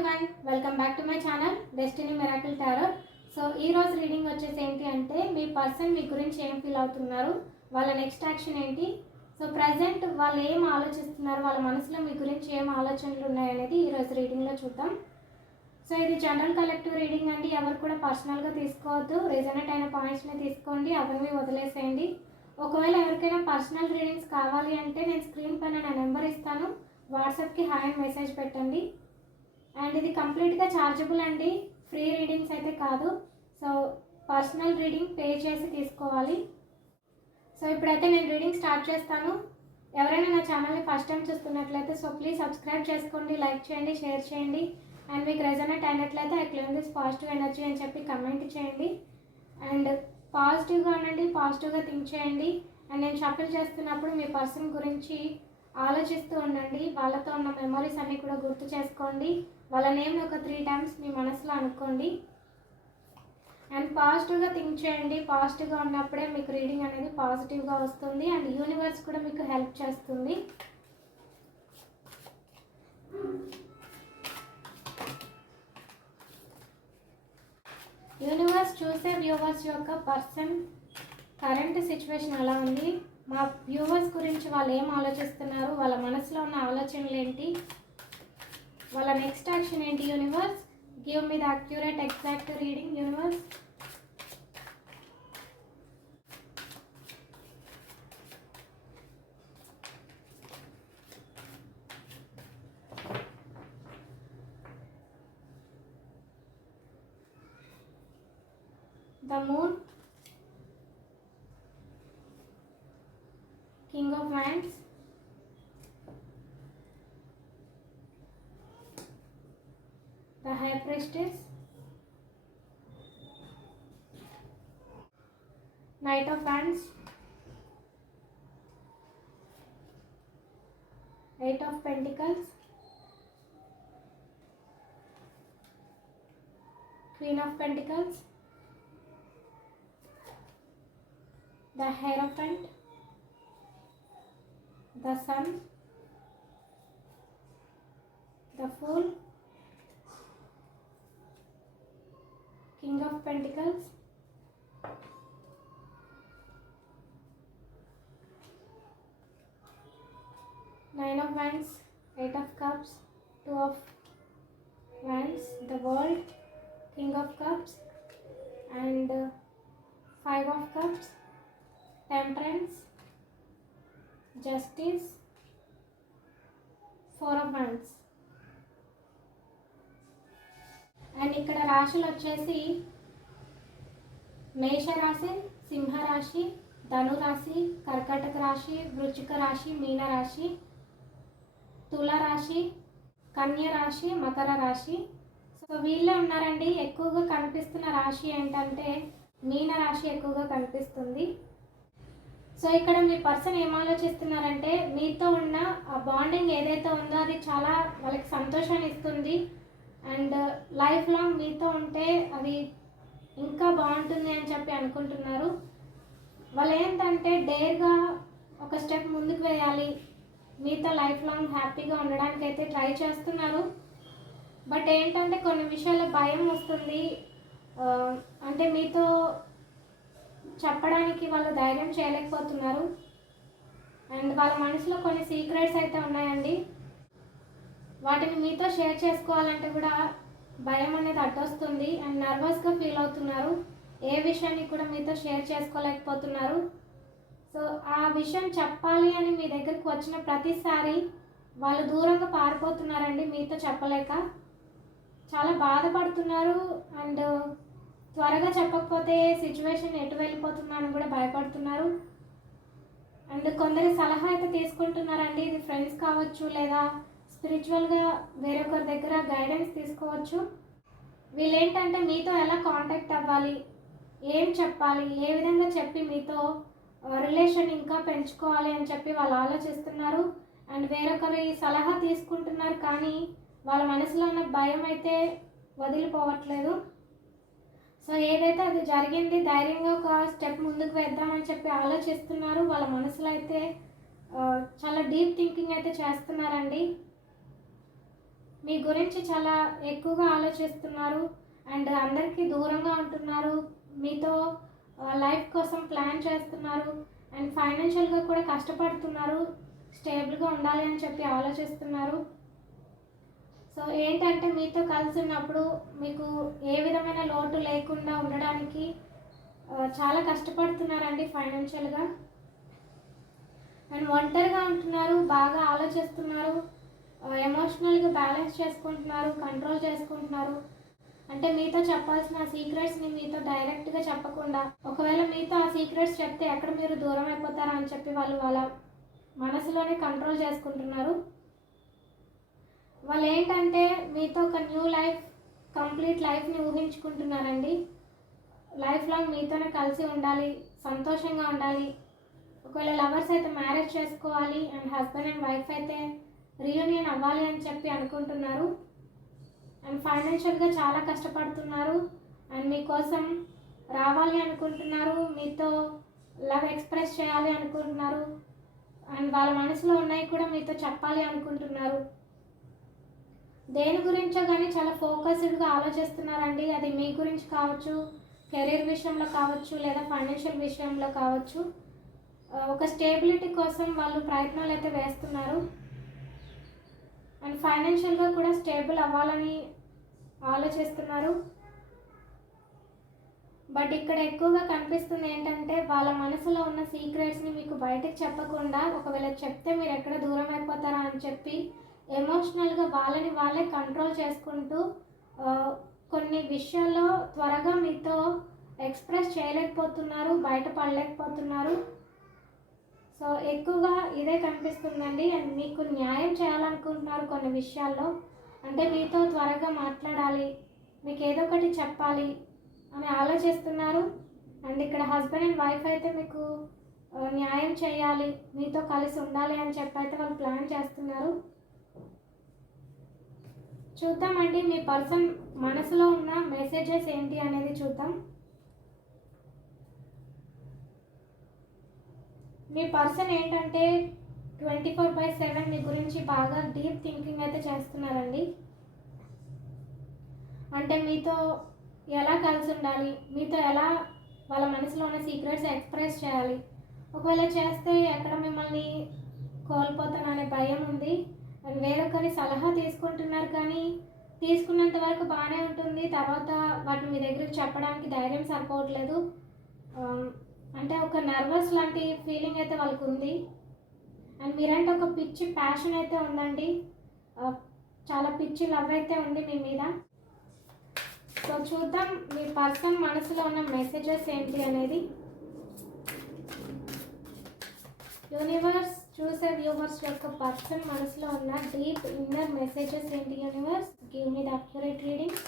Everyone welcome back to my channel destiny miracle tarot so ఈ రోజు reading వచ్చేసి ఏంటి అంటే మీ పర్సన్ మీ గురించి ఏం ఫీల్ అవుతున్నారు వాళ్ళ నెక్స్ట్ యాక్షన్ ఏంటి? సో ప్రజెంట్ వాళ్ళు ఏం ఆలోచిస్తున్నారు వాళ్ళ మనసులో మీ గురించి ఏం ఆలోచనలు ఉన్నాయనేది ఈ రోజు రీడింగ్లో చూద్దాం. సో ఇది జనరల్ కలెక్టివ్ రీడింగ్ అండి ఎవరు కూడా పర్సనల్గా తీసుకోవద్దు రిజనెట్ అయిన పాయింట్స్ని తీసుకోండి అవన్నీ వదిలేసేయండి. ఒకవేళ ఎవరికైనా పర్సనల్ రీడింగ్స్ కావాలి అంటే నేను స్క్రీన్ పైన నా నెంబర్ ఇస్తాను వాట్సాప్కి హాయ్ మెసేజ్ పెట్టండి. అండ్ ఇది కంప్లీట్గా ఛార్జబుల్ అండి. ఫ్రీ రీడింగ్స్ అయితే కాదు. సో పర్సనల్ రీడింగ్ పే చేసి తీసుకోవాలి. సో ఇప్పుడైతే నేను రీడింగ్ స్టార్ట్ చేస్తాను. ఎవరైనా నా ఛానల్ని ఫస్ట్ టైం చూస్తున్నట్లయితే సో ప్లీజ్ సబ్స్క్రైబ్ చేసుకోండి లైక్ చేయండి షేర్ చేయండి. అండ్ మీకు రెజనెట్ అయినట్లయితే I claim this positive energy అని చెప్పి కమెంట్ చేయండి. అండ్ పాజిటివ్గా ఉండండి పాజిటివ్గా థింక్ చేయండి. అండ్ నేను షఫిల్ చేస్తున్నప్పుడు మీ పర్సన్ గురించి ఆలోచిస్తూ ఉండండి. వాళ్ళతో ఉన్న మెమరీస్ అన్నీ కూడా గుర్తు చేసుకోండి. వాళ్ళ నేమ్ని ఒక త్రీ టైమ్స్ మీ మనసులో అనుకోండి. అండ్ పాజిటివ్గా థింక్ చేయండి. పాజిటివ్గా ఉన్నప్పుడే మీకు రీడింగ్ అనేది పాజిటివ్గా వస్తుంది. అండ్ యూనివర్స్ కూడా మీకు హెల్ప్ చేస్తుంది. యూనివర్స్ చూసే వ్యూవర్స్ యొక్క పర్సన్ కరెంట్ సిచ్యువేషన్ ఎలా ఉంది. మా వ్యూవర్స్ గురించి వాళ్ళు ఏం ఆలోచిస్తున్నారు? వాళ్ళ మనసులో ఉన్న ఆలోచనలు ఏంటి? వాళ్ళ నెక్స్ట్ యాక్షన్ ఏంటి universe give me the accurate exact reading universe the moon king of wands the high priestess knight of wands eight of pentacles queen of pentacles the Hierophant, the Sun, the Fool, King of Pentacles, nine of wands eight of cups two of wands the world king of cups and five of cups temperance justice four of wands and ఇక్కడ రాశులు వచ్చేసి మేషరాశి సింహరాశి ధనురాశి కర్కాటక రాశి వృచ్చిక రాశి మీనరాశి తులరాశి కన్య రాశి మకర రాశి సో వీళ్ళే ఉన్నారండి. ఎక్కువగా కనిపిస్తున్న రాశి ఏంటంటే మీన రాశి ఎక్కువగా కనిపిస్తుంది. సో ఇక్కడ మీ పర్సన్ ఏం ఆలోచిస్తున్నారంటే మీతో ఉన్న ఆ బాండింగ్ ఏదైతే ఉందో అది చాలా వాళ్ళకి సంతోషాన్ని ఇస్తుంది. అండ్ లైఫ్ లాంగ్ మీతో ఉంటే అది ఇంకా బాగుంటుంది అని చెప్పి అనుకుంటున్నారు. వాళ్ళు ఏంటంటే డేర్గా ఒక స్టెప్ ముందుకు వేయాలి. మీతో లైఫ్ లాంగ్ హ్యాపీగా ఉండడానికి అయితే ట్రై చేస్తున్నారు. బట్ ఏంటంటే కొన్ని విషయాల్లో భయం వస్తుంది. అంటే మీతో చెప్పడానికి వాళ్ళు ధైర్యం చేయలేకపోతున్నారు. అండ్ వాళ్ళ మనసులో కొన్ని సీక్రెట్స్ అయితే ఉన్నాయండి. వాటిని మీతో షేర్ చేసుకోవాలంటే కూడా భయం అనేది అడ్డొస్తుంది. అండ్ నర్వస్గా ఫీల్ అవుతున్నారు. ఏ విషయాన్ని కూడా మీతో షేర్ చేసుకోలేకపోతున్నారు. సో ఆ విషయం చెప్పాలి అని మీ దగ్గరికి వచ్చిన ప్రతిసారి వాళ్ళు దూరంగా పారిపోతున్నారండి మీతో చెప్పలేక. చాలా బాధపడుతున్నారు అండ్ త్వరగా చెప్పకపోతే సిచ్యువేషన్ ఎటు వెళ్ళిపోతుందని అని కూడా భయపడుతున్నారు. అండ్ కొందరి సలహా అయితే తీసుకుంటున్నారండి ఇది ఫ్రెండ్స్ కావచ్చు లేదా స్పిరిచువల్గా వేరొకరి దగ్గర గైడెన్స్ తీసుకోవచ్చు. వీళ్ళు ఏంటంటే మీతో ఎలా కాంటాక్ట్ అవ్వాలి ఏం చెప్పాలి ఏ విధంగా చెప్పి మీతో రిలేషన్ ఇంకా పెంచుకోవాలి అని చెప్పి వాళ్ళు ఆలోచిస్తున్నారు. అండ్ వేరొకరి సలహా తీసుకుంటున్నారు కానీ వాళ్ళ మనసులో ఉన్న భయం అయితే వదిలిపోవట్లేదు. సో ఏదైతే అది జరిగింది ధైర్యంగా ఒక స్టెప్ ముందుకు వేద్దామని చెప్పి ఆలోచిస్తున్నారు. వాళ్ళ మనసులో అయితే చాలా డీప్ థింకింగ్ అయితే చేస్తున్నారండి. మీ గురించి చాలా ఎక్కువగా ఆలోచిస్తున్నారు. అండ్ అందరికీ దూరంగా ఉంటున్నారు. మీతో లైఫ్ కోసం ప్లాన్ చేస్తున్నారు. అండ్ ఫైనాన్షియల్గా కూడా కష్టపడుతున్నారు. స్టేబుల్గా ఉండాలి అని చెప్పి ఆలోచిస్తున్నారు. సో ఏంటంటే మీతో కలిసి ఉన్నప్పుడు మీకు ఏ విధమైన లోటు లేకుండా ఉండడానికి చాలా కష్టపడుతున్నారండి ఫైనాన్షియల్గా. అండ్ ఒంటరిగా ఉంటున్నారు బాగా ఆలోచిస్తున్నారు ఎమోషనల్గా బ్యాలెన్స్ చేసుకుంటున్నారు కంట్రోల్ చేసుకుంటున్నారు. అంటే మీతో చెప్పాల్సిన సీక్రెట్స్ని మీతో డైరెక్ట్గా చెప్పకుండా ఒకవేళ మీతో ఆ సీక్రెట్స్ చెప్తే ఎక్కడ మీరు దూరం అయిపోతారా అని చెప్పి వాళ్ళు వాళ్ళ మనసులోనే కంట్రోల్ చేసుకుంటున్నారు. వాళ్ళు ఏంటంటే మీతో ఒక న్యూ లైఫ్ కంప్లీట్ లైఫ్ని ఊహించుకుంటున్నారండి. లైఫ్ లాంగ్ మీతోనే కలిసి ఉండాలి సంతోషంగా ఉండాలి. ఒకవేళ లవర్స్ అయితే మ్యారేజ్ చేసుకోవాలి అండ్ హస్బెండ్ అండ్ వైఫ్ అయితే రీయూనియన్ అవ్వాలి అని చెప్పి అనుకుంటున్నారు. అండ్ ఫైనాన్షియల్గా చాలా కష్టపడుతున్నారు. అండ్ మీకోసం రావాలి అనుకుంటున్నారు. మీతో లవ్ ఎక్స్ప్రెస్ చేయాలి అనుకుంటున్నారు. అండ్ వాళ్ళ మనసులో ఉన్నాయి కూడా మీతో చెప్పాలి అనుకుంటున్నారు. దేని గురించో కానీ చాలా ఫోకస్డ్గా ఆలోచిస్తున్నారండి. అది మీ గురించి కావచ్చు కెరీర్ విషయంలో కావచ్చు లేదా ఫైనాన్షియల్ విషయంలో కావచ్చు. ఒక స్టేబిలిటీ కోసం వాళ్ళు ప్రయత్నాలు అయితే వేస్తున్నారు. అండ్ ఫైనాన్షియల్గా కూడా స్టేబుల్ అవ్వాలని ఆలోచిస్తున్నారు బట్ ఇక్కడ ఎక్కువగా కనిపిస్తుంది ఏంటంటే వాళ్ళ మనసులో ఉన్న సీక్రెట్స్ని మీకు బయటకు చెప్పకుండా ఒకవేళ చెప్తే మీరు ఎక్కడ దూరం అయిపోతారా అని చెప్పి ఎమోషనల్గా వాళ్ళని వాళ్ళే కంట్రోల్ చేసుకుంటూ కొన్ని విషయాల్లో త్వరగా మీతో ఎక్స్ప్రెస్ చేయలేకపోతున్నారు బయటపడలేకపోతున్నారు. సో ఎక్కువగా ఇదే కనిపిస్తుందండి. అండ్ మీకు న్యాయం చేయాలనుకుంటున్నారు కొన్ని విషయాల్లో. అంటే మీతో త్వరగా మాట్లాడాలి. మీకు ఏదో ఒకటి చెప్పాలి అని ఆలోచిస్తున్నారు. అండ్ ఇక్కడ హస్బెండ్ అండ్ వైఫ్ అయితే మీకు న్యాయం చేయాలి. మీతో కలిసి ఉండాలి అని చెప్పి అయితే వాళ్ళు ప్లాన్ చేస్తున్నారు. చూద్దామండి మీ పర్సన్ మనసులో ఉన్న మెసేజెస్ ఏంటి అనేది చూద్దాం. మీ పర్సన్ ఏంటంటే ట్వంటీ ఫోర్ బై సెవెన్ మీ గురించి బాగా డీప్ థింకింగ్ అయితే చేస్తున్నారండి. అంటే మీతో ఎలా కలిసి ఉండాలి? మీతో ఎలా వాళ్ళ మనసులో ఉన్న సీక్రెట్స్ ఎక్స్ప్రెస్ చేయాలి? ఒకవేళ చేస్తే ఎక్కడ మిమ్మల్ని కోల్పోతాననే భయం ఉంది. అండ్ వేరొకరి సలహా తీసుకుంటున్నారు కానీ తీసుకున్నంత వరకు బాగానే ఉంటుంది. తర్వాత వాటిని మీ దగ్గరికి చెప్పడానికి ధైర్యం సరిపోవట్లేదు. అంటే ఒక నర్వస్ లాంటి ఫీలింగ్ అయితే వాళ్ళకు ఉంది అండ్ మీరంటే ఒక పిచ్చి ప్యాషన్ అయితే ఉందండి. చాలా పిచ్చి లవ్ అయితే ఉంది మీ మీద. సో చూద్దాం మీ పర్సన్ మనసులో ఉన్న మెసేజెస్ ఏంటి అనేది. యూనివర్స్ చూసే వ్యూవర్స్ యొక్క పర్సన్ మనసులో ఉన్న డీప్ ఇన్నర్ మెసేజెస్ ఏంటి universe give me the accurate reading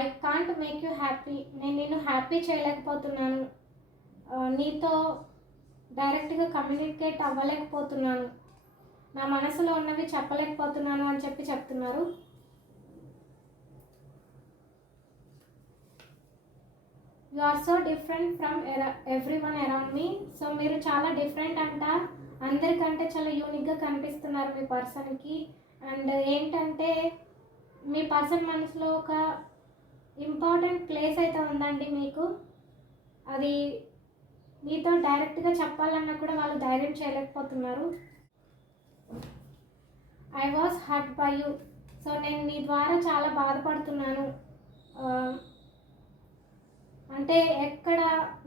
I can't make you happy నేను నిన్ను హ్యాపీ చేయలేకపోతున్నాను. నీతో డైరెక్ట్గా కమ్యూనికేట్ అవ్వలేకపోతున్నాను. నా మనసులో ఉన్నవి చెప్పలేకపోతున్నాను అని చెప్పి చెప్తున్నారు. You are so different from everyone around me so మీరు చాలా డిఫరెంట్ అంట. అందరికంటే చాలా యూనిక్గా కనిపిస్తున్నారు మీ పర్సన్కి అండ్ ఏంటంటే మీ పర్సన్ మనసులో ఒక ఇంపార్టెంట్ ప్లేస్ అయితే ఉందండి మీకు. అది మీతో డైరెక్ట్గా చెప్పాలన్నా కూడా వాళ్ళు ధైర్యం చేయలేకపోతున్నారు. I was hurt by you so నేను మీ ద్వారా చాలా బాధపడుతున్నాను. Um, అంటే ఎక్కడ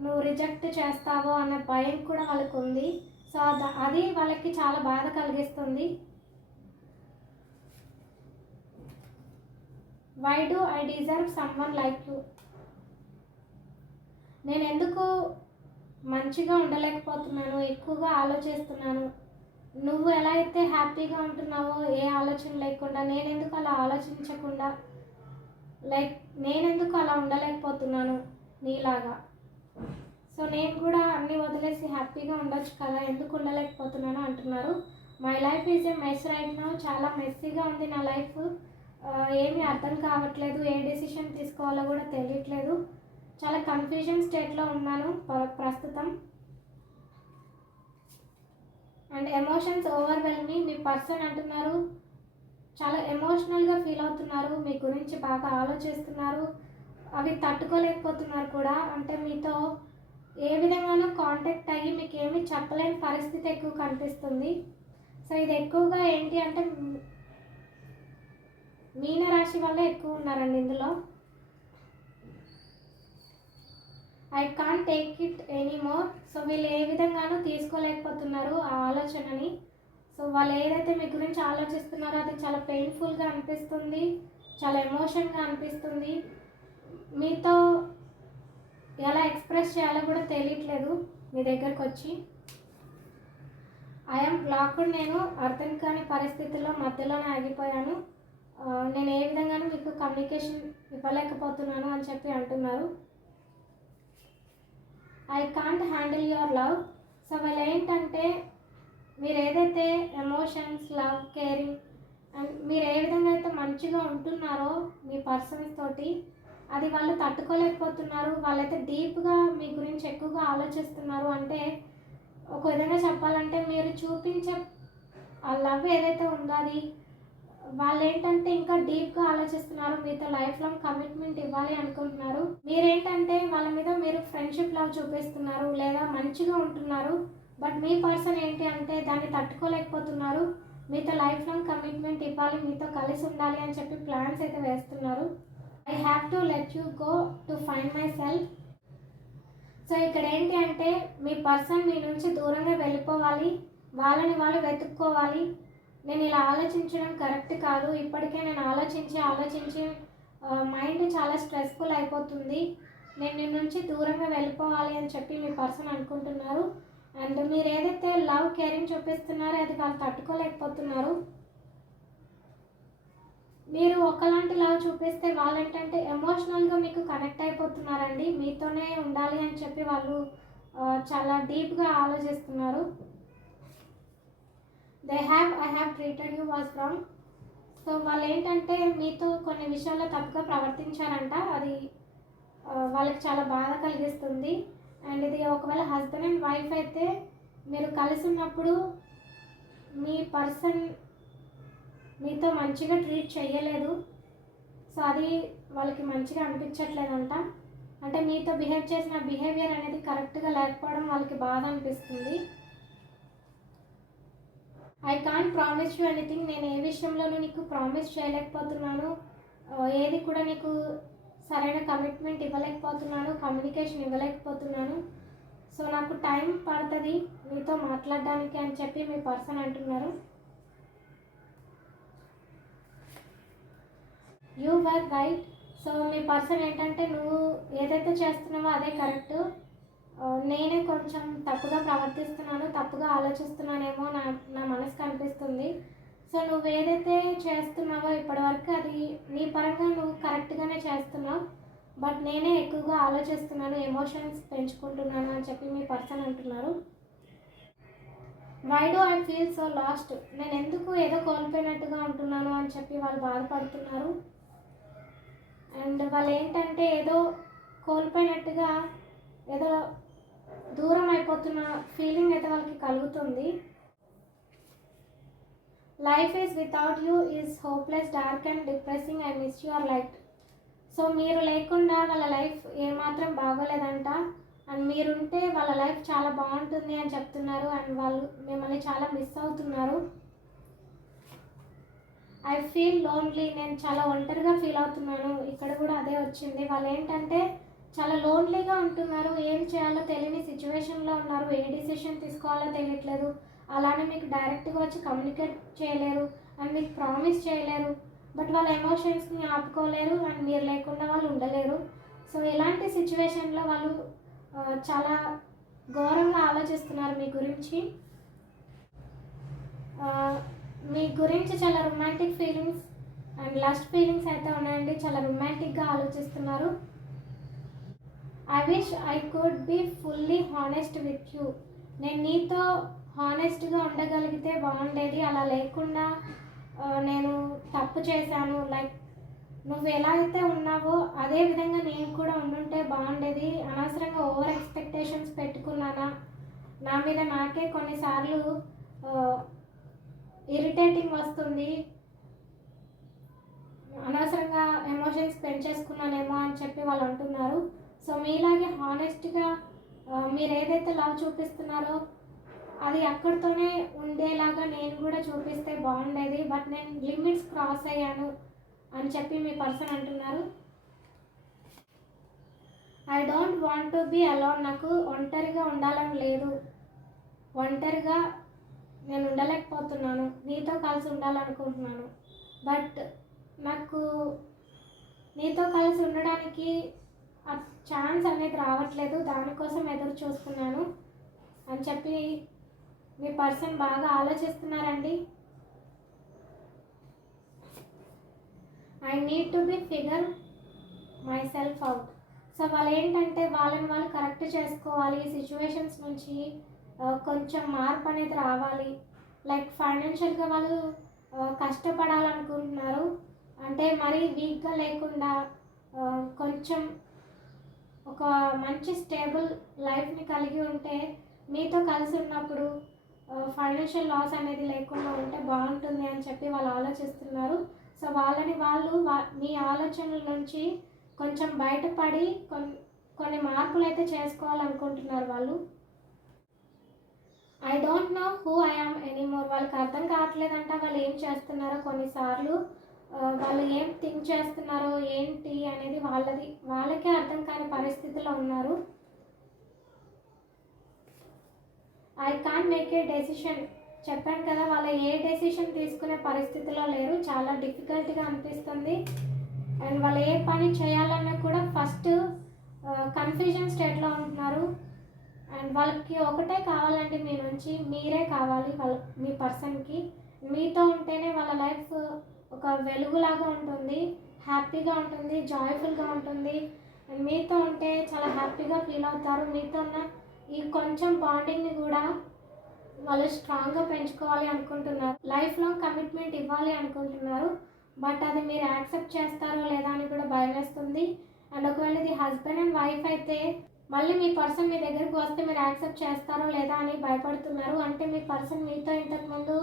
నువ్వు రిజెక్ట్ చేస్తావో అనే భయం కూడా వాళ్ళకు ఉంది సో అది వాళ్ళకి చాలా బాధ కలిగిస్తుంది. Why do I deserve someone like you నేను ఎందుకు మంచిగా ఉండలేకపోతున్నాను? ఎక్కువగా ఆలోచిస్తున్నాను. నువ్వు ఎలా అయితే హ్యాపీగా ఉంటున్నావో ఏ ఆలోచన లేకుండా నేను ఎందుకు అలా ఆలోచించకుండా లైక్ నేనెందుకు అలా ఉండలేకపోతున్నాను నీలాగా? సో నేను కూడా అన్నీ వదిలేసి హ్యాపీగా ఉండొచ్చు కదా ఎందుకు ఉండలేకపోతున్నాను అంటున్నారు. My life is a mess right now చాలా మెస్సీగా ఉంది నా లైఫ్ ఏమీ అర్థం కావట్లేదు. ఏ డెసిషన్ తీసుకోవాలో కూడా తెలియట్లేదు. చాలా కన్ఫ్యూజన్ స్టేట్లో ఉన్నాను ప్రస్తుతం. అండ్ ఎమోషన్స్ ఓవర్వెల్మింగ్ మీ పర్సన్ అంటున్నారు. చాలా ఎమోషనల్గా ఫీల్ అవుతున్నారు. మీ గురించి బాగా ఆలోచిస్తున్నారు. అవి తట్టుకోలేకపోతున్నారు కూడా. అంటే మీతో ఏ విధంగానూ కాంటాక్ట్ అయ్యి మీకు ఏమీ చెప్పలేని పరిస్థితి ఎక్కువ కనిపిస్తుంది. సో ఇది ఎక్కువగా ఏంటి అంటే మీనరాశి మీన రాశి వల్ల ఎక్కువ ఉన్నారండి ఇందులో. I can take it anymore so వీళ్ళు ఏ విధంగానూ తీసుకోలేకపోతున్నారు ఆ ఆలోచనని. సో వాళ్ళు ఏదైతే మీ గురించి ఆలోచిస్తున్నారో అది చాలా పెయిన్ఫుల్గా అనిపిస్తుంది చాలా ఎమోషన్గా అనిపిస్తుంది. మీతో ఎలా ఎక్స్ప్రెస్ చేయాలో కూడా తెలియట్లేదు మీ దగ్గరకు వచ్చి. ఐఎమ్ బ్లాక్డ్ నేను అర్థం కాని పరిస్థితుల్లో మధ్యలోనే ఆగిపోయాను. నేను ఏ విధంగానూ మీకు కమ్యూనికేషన్ ఇవ్వలేకపోతున్నాను అని చెప్పి అంటున్నారు. I can't handle your love so వాళ్ళు ఏంటంటే మీరు ఏదైతే ఎమోషన్స్ లవ్ కేరింగ్ అండ్ మీరు ఏ విధంగా అయితే మంచిగా ఉంటున్నారో మీ పర్సన్స్ తోటి అది వాళ్ళు తట్టుకోలేకపోతున్నారు. వాళ్ళైతే డీప్గా మీ గురించి ఎక్కువగా ఆలోచిస్తున్నారు. అంటే ఒక విధంగా చెప్పాలంటే మీరు చూపించే ఆ లవ్ ఏదైతే ఉందో అది వాళ్ళు ఏంటంటే ఇంకా డీప్గా ఆలోచిస్తున్నారు మీతో లైఫ్ లాంగ్ కమిట్మెంట్ ఇవ్వాలి అనుకుంటున్నారు. మీరేంటంటే వాళ్ళ మీద మీరు ఫ్రెండ్షిప్ లవ్ చూపిస్తున్నారు లేదా మంచిగా ఉంటున్నారు బట్ మీ పర్సన్ ఏంటి అంటే దాన్ని తట్టుకోలేకపోతున్నారు. మీతో లైఫ్ లాంగ్ కమిట్మెంట్ ఇవ్వాలి మీతో కలిసి ఉండాలి అని చెప్పి ప్లాన్స్ అయితే వేస్తున్నారు. I have to let you go to find myself. So ఇక్కడ ఏంటి అంటే మీ పర్సన్ మీ నుంచి దూరంగా వెళ్ళిపోవాలి వాళ్ళని వాళ్ళు వెతుక్కోవాలి నేను ఇలా ఆలోచించడం కరెక్ట్ కాదు. ఇప్పటికే నేను ఆలోచించి ఆలోచించి మైండ్ చాలా స్ట్రెస్ఫుల్ అయిపోతుంది. నేను నిన్న నుంచి దూరంగా వెళ్ళిపోవాలి అని చెప్పి మీ పర్సన్ అనుకుంటున్నారు. అండ్ మీరు ఏదైతే లవ్ కేరింగ్ చూపిస్తున్నారో అది వాళ్ళు తట్టుకోలేకపోతున్నారు. మీరు ఒకలాంటి లవ్ చూపిస్తే వాళ్ళు ఏంటంటే ఎమోషనల్గా మీకు కనెక్ట్ అయిపోతున్నారండి. మీతోనే ఉండాలి అని చెప్పి వాళ్ళు చాలా డీప్గా ఆలోచిస్తున్నారు. They have I have treated you was wrong so వాళ్ళు ఏంటంటే మీతో కొన్ని విషయాల్లో తప్పుగా ప్రవర్తించారంట. అది వాళ్ళకి చాలా బాధ కలిగిస్తుంది. అండ్ ఇది ఒకవేళ హస్బెండ్ అండ్ వైఫ్ అయితే మీరు కలిసి ఉన్నప్పుడు మీ పర్సన్ మీతో మంచిగా ట్రీట్ చేయలేదు సో అది వాళ్ళకి మంచిగా అనిపించట్లేదంట. అంటే మీతో బిహేవ్ చేసిన బిహేవియర్ అనేది కరెక్ట్గా లేకపోవడం వాళ్ళకి బాధ అనిపిస్తుంది. I can't promise you anything నేను ఏ విషయంలోనూ నీకు ప్రామిస్ చేయలేకపోతున్నాను. ఏది కూడా నీకు సరైన కమిట్మెంట్ ఇవ్వలేకపోతున్నాను కమ్యూనికేషన్ ఇవ్వలేకపోతున్నాను. సో నాకు టైం పడుతుంది మీతో మాట్లాడడానికి అని చెప్పి మీ పర్సన్ అంటున్నారు. యూ వర్ రైట్ సో మీ పర్సన్ ఏంటంటే నువ్వు ఏదైతే చేస్తున్నావో అదే కరెక్ట్ నేనే కొంచెం తప్పుగా ప్రవర్తిస్తున్నాను తప్పుగా ఆలోచిస్తున్నానేమో నా నా మనసుకు అనిపిస్తుంది. సో నువ్వు ఏదైతే చేస్తున్నావో ఇప్పటివరకు అది నీ పరంగా నువ్వు కరెక్ట్గానే చేస్తున్నావు. బట్ నేనే ఎక్కువగా ఆలోచిస్తున్నాను ఎమోషన్స్ పెంచుకుంటున్నాను అని చెప్పి మీ పర్సన్ అంటున్నారు. Why do I feel so lost నేను ఎందుకు ఏదో కోల్పోయినట్టుగా ఉంటున్నాను అని చెప్పి వాళ్ళు బాధపడుతున్నారు. అండ్ వాళ్ళు ఏంటంటే ఏదో కోల్పోయినట్టుగా ఏదో దూరం అయిపోతున్న ఫీలింగ్ అయితే వాళ్ళకి కలుగుతుంది. Life is without you is hopeless dark and depressing I miss your life so మీరు లేకుండా వాళ్ళ లైఫ్ ఏమాత్రం బాగోలేదంట. అండ్ మీరుంటే వాళ్ళ లైఫ్ చాలా బాగుంటుంది అని చెప్తున్నారు. అండ్ వాళ్ళు మిమ్మల్ని చాలా మిస్ అవుతున్నారు. ఐ ఫీల్ లోన్లీ నేను చాలా ఒంటరిగా ఫీల్ అవుతున్నాను. ఇక్కడ కూడా అదే వచ్చింది. వాళ్ళు ఏంటంటే చాలా లోన్లీగా ఉంటున్నారు. ఏం చేయాలో తెలియని సిచ్యువేషన్లో ఉన్నారు. ఏ డిసిషన్ తీసుకోవాలో తెలియట్లేదు. అలానే మీకు డైరెక్ట్గా వచ్చి కమ్యూనికేట్ చేయలేరు. అండ్ మీకు ప్రామిస్ చేయలేరు. బట్ వాళ్ళ ఎమోషన్స్ని ఆపుకోలేరు. అండ్ మీరు లేకుండా వాళ్ళు ఉండలేరు. సో ఇలాంటి సిచ్యువేషన్లో వాళ్ళు చాలా ఘోరంగా ఆలోచిస్తున్నారు మీ గురించి. మీ గురించి చాలా romantic feelings and lust feelings అయితే ఉన్నాయండి. చాలా రొమాంటిక్గా ఆలోచిస్తున్నారు. I wish I could be fully honest with you నేను నీతో హానెస్ట్గా ఉండగలిగితే బాగుండేది. అలా లేకుండా నేను తప్పు చేశాను. లైక్ నువ్వు ఎలా అయితే ఉన్నావో అదే విధంగా నేను కూడా ఉండుంటే బాగుండేది. అనవసరంగా ఓవర్ ఎక్స్పెక్టేషన్స్ పెట్టుకున్నానా? నా మీద నాకే కొన్నిసార్లు ఇరిటేటింగ్ వస్తుంది. అనవసరంగా ఎమోషన్స్ పెంచేసుకున్నానేమో అని చెప్పి వాళ్ళు అంటున్నారు. సో మీలాగే హానెస్ట్గా మీరు ఏదైతే లవ్ చూపిస్తున్నారో అది అక్కడితోనే ఉండేలాగా నేను కూడా చూపిస్తే బాగుండేది. బట్ నేను లిమిట్స్ క్రాస్ అయ్యాను అని చెప్పి మీ పర్సన్ అంటున్నారు. I don't want to be alone నాకు ఒంటరిగా ఉండాలని లేదు. ఒంటరిగా నేను ఉండలేకపోతున్నాను. నీతో కలిసి ఉండాలనుకుంటున్నాను. బట్ నాకు నీతో కలిసి ఉండడానికి ఆ ఛాన్స్ అనేది రావట్లేదు. దానికోసం ఎదురు చూస్తున్నాను. అని చెప్పి మీ పర్సన్ బాగా ఆలోచిస్తున్నారండి. I need to be figure myself out so వాళ్ళు ఏంటంటే వాళ్ళని వాళ్ళు కరెక్ట్ చేసుకోవాలి. ఈ సిచ్యువేషన్స్ నుంచి కొంచెం మార్పు అనేది రావాలి. లైక్ ఫైనాన్షియల్గా వాళ్ళు కష్టపడాలనుకుంటున్నారు. అంటే మరీ వీక్గా లేకుండా కొంచెం ఒక మంచి స్టేబుల్ లైఫ్ని కలిగి ఉంటే మీతో కలిసి ఉన్నప్పుడు ఫైనాన్షియల్ లాస్ అనేది లేకుండా ఉంటే బాగుంటుంది అని చెప్పి వాళ్ళు ఆలోచిస్తున్నారు. సో వాళ్ళని వాళ్ళు వా- మీ ఆలోచనల నుంచి కొంచెం బయటపడి కొన్ని కొన్ని మార్పులు అయితే చేసుకోవాలనుకుంటున్నారు వాళ్ళు. I don't know who I am anymore వాళ్ళకి అర్థం కావట్లేదంట వాళ్ళు ఏం చేస్తున్నారో కొన్నిసార్లు. వాళ్ళు ఏం థింక్ చేస్తున్నారో ఏంటి అనేది వాళ్ళది వాళ్ళకే అర్థం కాని పరిస్థితిలో ఉన్నారు. I can make a decision చెప్పాను కదా వాళ్ళు ఏ డెసిషన్ తీసుకునే పరిస్థితిలో లేరు. చాలా డిఫికల్ట్గా అనిపిస్తుంది. అండ్ వాళ్ళు ఏ పని చేయాలన్నా కూడా ఫస్ట్ కన్ఫ్యూజన్ స్టేట్లో ఉంటున్నారు. అండ్ వాళ్ళకి ఒకటే కావాలండి మీ నుంచి మీరే కావాలి వాళ్ళ మీ పర్సన్కి మీతో ఉంటేనే వాళ్ళ లైఫ్ ఒక వెలుగులాగా ఉంటుంది హ్యాపీగా ఉంటుంది జాయ్ఫుల్గా ఉంటుంది. అండ్ మీతో ఉంటే చాలా హ్యాపీగా ఫీల్ అవుతారు. మీతో ఉన్న ఈ కొంచెం బాండింగ్ని కూడా వాళ్ళు స్ట్రాంగ్గా పెంచుకోవాలి అనుకుంటున్నారు. లైఫ్ లాంగ్ కమిట్మెంట్ ఇవ్వాలి అనుకుంటున్నారు. బట్ అది మీరు యాక్సెప్ట్ చేస్తారో లేదా అని కూడా భయం వేస్తుంది. అండ్ ఒకవేళ ఇది హస్బెండ్ అండ్ వైఫ్ అయితే మళ్ళీ మీ పర్సన్ మీ దగ్గరికి వస్తే మీరు యాక్సెప్ట్ చేస్తారో లేదా అని భయపడుతున్నారు. అంటే మీ పర్సన్ మీతో ఇంతకుముందు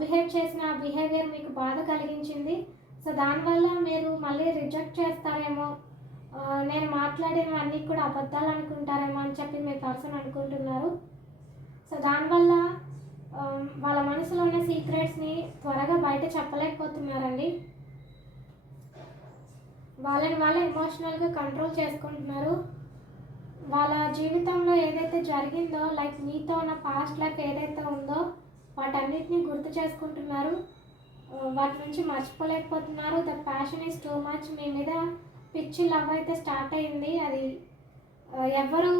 బిహేవ్ చేసిన బిహేవియర్ మీకు బాధ కలిగించింది. సో దానివల్ల మీరు మళ్ళీ రిజెక్ట్ చేస్తారేమో నేను మాట్లాడినవన్నీ కూడా అబద్ధాలు అనుకుంటారేమో అని చెప్పి మీ పర్సన్ అనుకుంటున్నారు. సో దానివల్ల వాళ్ళ మనసులో ఉన్న సీక్రెట్స్ని త్వరగా బయట చెప్పలేకపోతున్నారండి. వాళ్ళని వాళ్ళే ఎమోషనల్గా కంట్రోల్ చేసుకుంటున్నారు. వాళ్ళ జీవితంలో ఏదైతే జరిగిందో లైక్ మీతో ఉన్న పాస్ట్ లైఫ్ ఏదైతే ఉందో వాటన్నిటిని గుర్తు చేసుకుంటున్నారు. వాటి నుంచి మర్చిపోలేకపోతున్నారు. The passion is too much మీ మీద పిచ్చి లవ్ అయితే స్టార్ట్ అయింది. అది ఎవరు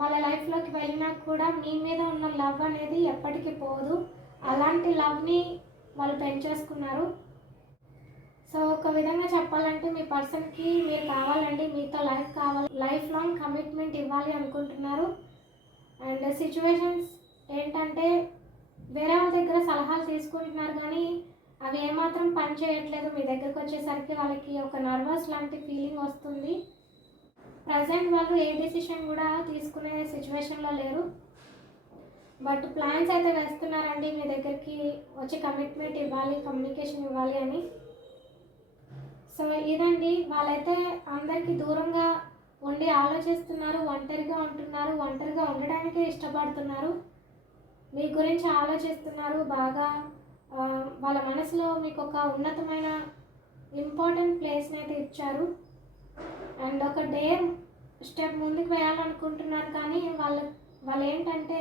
వాళ్ళ లైఫ్లోకి వెళ్ళినా కూడా మీ మీద ఉన్న లవ్ అనేది ఎప్పటికీ పోదు. అలాంటి లవ్ని వాళ్ళు పెంచేసుకున్నారు. సో ఒక విధంగా చెప్పాలంటే మీ పర్సన్కి మీరు కావాలండి మీతో లైఫ్ కావాలి లైఫ్ లాంగ్ కమిట్మెంట్ ఇవ్వాలి అనుకుంటున్నారు. అండ్ సిచ్యువేషన్స్ ఏంటంటే వేరే వాళ్ళ దగ్గర సలహాలు తీసుకుంటున్నారు కానీ అవి ఏమాత్రం పని చేయట్లేదు. మీ దగ్గరకు వచ్చేసరికి వాళ్ళకి ఒక నర్వస్ లాంటి ఫీలింగ్ వస్తుంది. ప్రజెంట్ వాళ్ళు ఏ డెసిషన్ కూడా తీసుకునే సిచ్యువేషన్లో లేరు. బట్ ప్లాన్స్ అయితే వేస్తున్నారండి మీ దగ్గరికి వచ్చి కమిట్మెంట్ ఇవ్వాలి కమ్యూనికేషన్ ఇవ్వాలి అని. సో ఇదండి. వాళ్ళైతే అందరికీ దూరంగా ఉండి ఆలోచిస్తున్నారు ఒంటరిగా ఉంటున్నారు ఒంటరిగా ఉండడానికే ఇష్టపడుతున్నారు. మీ గురించి ఆలోచిస్తున్నారు. బాగా వాళ్ళ మనసులో మీకు ఒక ఉన్నతమైన ఇంపార్టెంట్ ప్లేస్ని అయితే ఇచ్చారు అండ్ ఒక డే స్టెప్ ముందుకు వేయాలనుకుంటున్నారు. కానీ వాళ్ళ వాళ్ళు ఏంటంటే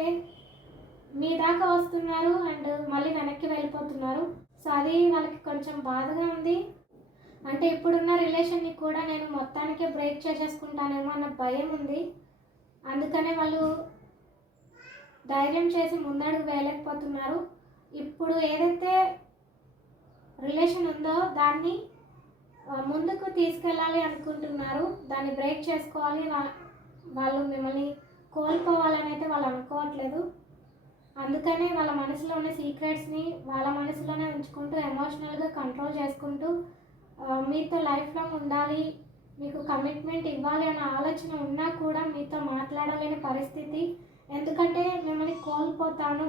మీ దాకా వస్తున్నారు అండ్ మళ్ళీ వెనక్కి వెళ్ళిపోతున్నారు. సో అది వాళ్ళకి కొంచెం బాధగా ఉంది. అంటే ఇప్పుడున్న రిలేషన్ని కూడా నేను మొత్తానికే బ్రేక్ చేసేసుకుంటానేమో అన్న భయం ఉంది. అందుకనే వాళ్ళు ధైర్యం చేసి ముందడుగు వేయలేకపోతున్నారు. ఇప్పుడు ఏదైతే రిలేషన్ ఉందో దాన్ని ముందుకు తీసుకెళ్ళాలి అనుకుంటున్నారు. దాన్ని బ్రేక్ చేసుకోవాలి వాళ్ళు మిమ్మల్ని కోల్పోవాలని అయితే వాళ్ళు అనుకోవట్లేదు. అందుకనే వాళ్ళ మనసులో ఉన్న సీక్రెట్స్ని వాళ్ళ మనసులోనే ఉంచుకుంటూ ఎమోషనల్గా కంట్రోల్ చేసుకుంటూ మీతో లైఫ్ లాంగ్ ఉండాలి మీకు కమిట్మెంట్ ఇవ్వాలి అనే ఆలోచన ఉన్నా కూడా మీతో మాట్లాడలేని పరిస్థితి. ఎందుకంటే మిమ్మల్ని కోల్పోతాను.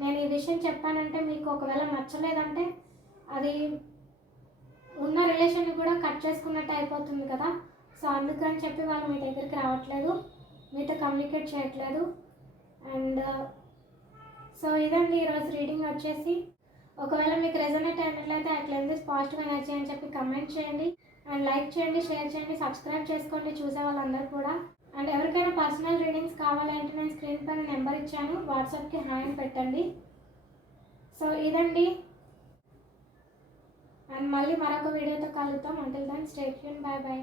నేను ఈ విషయం చెప్పానంటే మీకు ఒకవేళ నచ్చలేదంటే అది ఉన్న రిలేషన్ కూడా కట్ చేసుకున్నట్టు అయిపోతుంది కదా. సో అందుకని చెప్పి వాళ్ళు మీ దగ్గరికి రావట్లేదు. మీతో కమ్యూనికేట్ చేయట్లేదు. అండ్ uh, సో ఇదండి ఈరోజు రీడింగ్ వచ్చేసి. ఒకవేళ మీకు రెజనేట్ అయినట్లయితే అట్లా ఎందుకు పాజిటివ్ ఎనర్జీ అని చెప్పి కమెంట్ చేయండి. అండ్ లైక్ చేయండి షేర్ చేయండి సబ్స్క్రైబ్ చేసుకోండి చూసే వాళ్ళందరూ కూడా. అండ్ ఎవరికైనా పర్సనల్ రీడింగ్స్ కావాలంటే నేను స్క్రీన్ పైన నెంబర్ ఇచ్చాను. వాట్సాప్కి హాయ్ పెట్టండి. సో ఇదండి. అండ్ మళ్ళీ మరొక వీడియోతో కలుద్దాం. Until then stay tuned bye bye